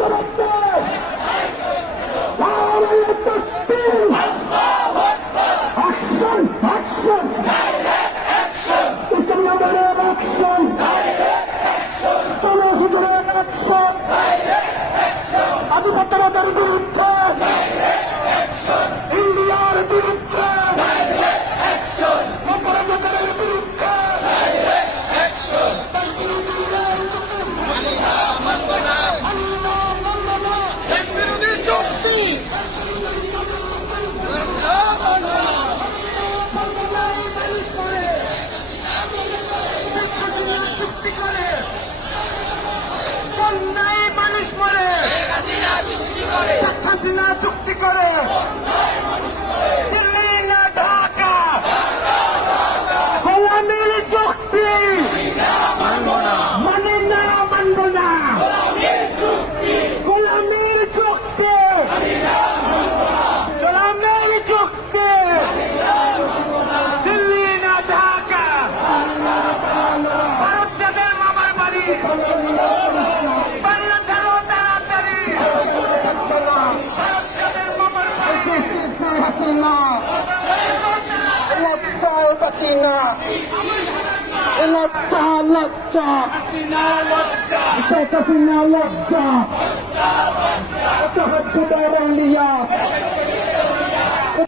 Direct action! Direct action! Adı patlamadar durumda! অন্যায় মানুষ মরে শেখ হাসিনা চুক্তি করে। দিল্লি না ঢাকা। গোলামির চুক্তি। মানে না, মানব না। গোলামির চুক্তি। গোলামির ঢাকা। ভারত যাদের বাড়ি। হাসিনা লজ্জা হাসিনা লজ্জা লজ্জা হাসিনা লজ্জা অসহ্য দৌড়িয়া